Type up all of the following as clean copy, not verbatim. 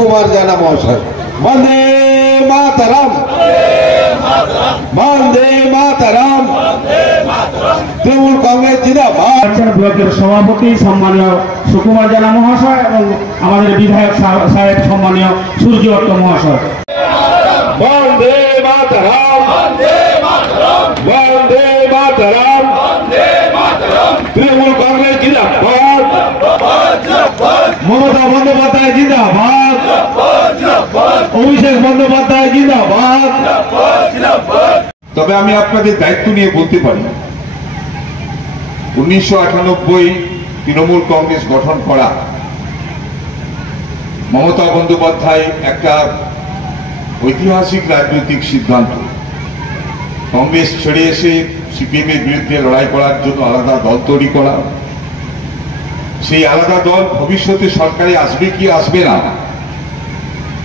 সুকুমার জানা মহাশয়। বন্দে মাতরম, বন্দে মাতরম। তৃণমূল কংগ্রেস জিন্দাবাদ। ব্লকের সভাপতি সম্মানীয় সুকুমার জানা মহাশয় এবং আমাদের বিধায়ক সাহেব সম্মানীয় সূর্য দত্ত মহাশয়। বন্দে মাতরম, বন্দে মাতরম। তৃণমূল কংগ্রেস জিন্দাবাদ, মমতা বন্দ্যোপাধ্যায় জিন্দাবাদ, অভিষেক বন্দ্যোপাধ্যায় জিন্দাবাদ। তবে আমি আপনাদের দায়িত্ব নিয়ে বলতে পারি, 1998 তৃণমূল কংগ্রেস গঠন করা মমতা বন্দ্যোপাধ্যায় একটা ঐতিহাসিক রাজনৈতিক সিদ্ধান্ত। কংগ্রেস ছেড়ে এসে সিপিএম এর বিরুদ্ধে লড়াই করার জন্য আলাদা দল তৈরি করা। সেই আলাদা দল ভবিষ্যতে সরকারে আসবে কি আসবে না,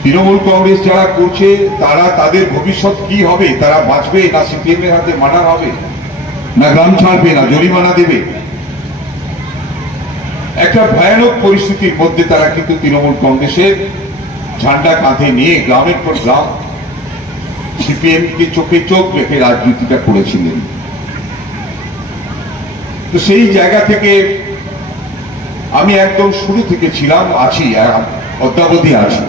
তৃণমূল কংগ্রেস যারা করছে তারা তাদের ভবিষ্যৎ কি হবে, তারা বাঁচবে না সিপিএম এর হাতে মারা হবে, না গ্রাম ছাড়বে, না জরিমানা দেবে। একটা ভয়ানক পরিস্থিতির মধ্যে তারা কিন্তু তৃণমূল কংগ্রেসের ঝান্ডা কাঁধে নিয়ে গ্রামের পর গ্রাম সিপিএম কে চোখে চোখ রেখে রাজনীতিটা করেছিলেন। তো সেই জায়গা থেকে আমি একদম শুরু থেকে ছিলাম, আছি, অদ্যাবধি আছি।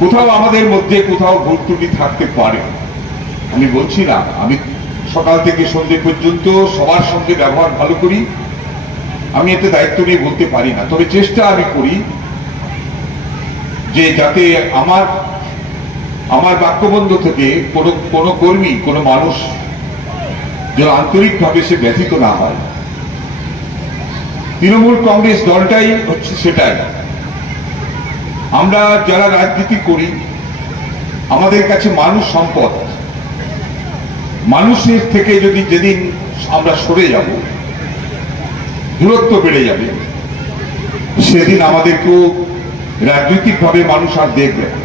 কোথাও আমাদের মধ্যে কোথাও ভুল ত্রুটি থাকতে পারে, আমি বলছি না। আমি সকাল থেকে সন্ধ্যে পর্যন্ত সবার সঙ্গে ব্যবহার ভালো করি, আমি এতে দায়িত্ব নিয়ে বলতে পারি না। তবে চেষ্টা আমি করি যে যাতে আমার বাক্যবন্ধ থেকে কোনো কর্মী, কোনো মানুষ যেন আন্তরিকভাবে সে ব্যথিত না হয়। তৃণমূল কংগ্রেস দলটাই হচ্ছে সেটাই। আমরা যারা রাজনীতি করি আমাদের কাছে মানুষ সম্পদ। মানুষের থেকে যদি যেদিন আমরা সরে যাব, দূরত্ব বেড়ে যাবে, সেদিন আমাদেরকেও রাজনৈতিকভাবে মানুষ আর দেখবে না।